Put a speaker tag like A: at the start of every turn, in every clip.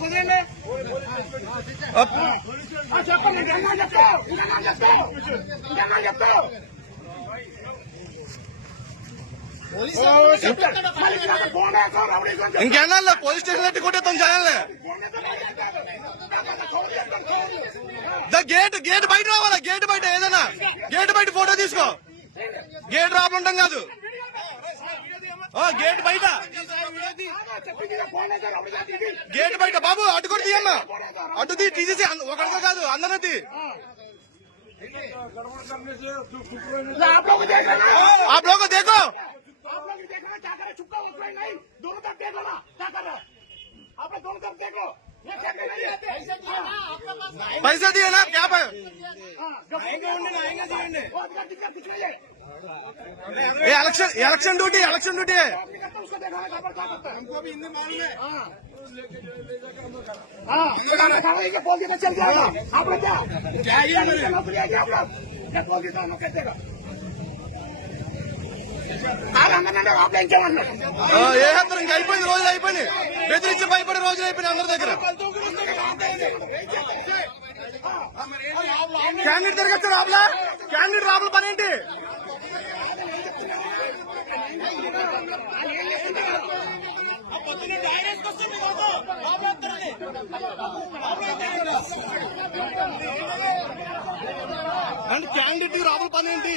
A: కుదిరండి చెప్పండి ఇంకన్నా ఇంకన్నా ఇంకన్నా.
B: ఇంకెన్నాళ్ళు police station ఎట్టి కొట్టేస్తాం.
A: నాకన్నా కౌలు చేస్తాను, కౌలు.
B: దా గేట్ గేట్ బయట రావాలా? గేట్ బయట ఏదైనా? గేట్ బయట ఫోటో తీసుకో. గేట్ ఉంటాం కాదు. గేట్ బయట
A: ఆగా, చెప్పింది ఇక ఫోన్ వేస్తాం, రౌడీ గారు దిగి.
B: గేట్ బయట బాబు అటు కూడా తీయమ్మా అటు తీ తీసేసి ఒకరిగా కాదు అందరూ తీ
A: आप लोग देख रहे हैं ना?
B: ఆ బ్లోక్ దేకో
A: आप लोग देख रहे हैं क्या कर रहे हैं? चुपका उठ रहे हैं? नहीं दोनों तरफ देख लो ना क्या कर रहे हैं आप लोग दोनों तरफ देख लो ये क्या कर रहे हैं
B: పైసా దియనా క్యాప్
A: हाँ, పైసా తీయాలా? యాభై election election duty election
B: duty. ఏ హత్రం ఇంకా అయిపోయింది రోజులు అయిపోయినాయి. బెదిరించి భయపడే రోజులు అయిపోయినాయి అందరి దగ్గర. క్యాండిడేట్ తిరగచ్చు రాబులా క్యాండిడేట్ రాబుల పని ఏంటి? అంటే క్యాండిడేట్ రాబుల పని ఏంటి?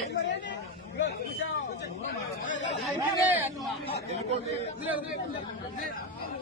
B: ずれ、ずれ、ずれ。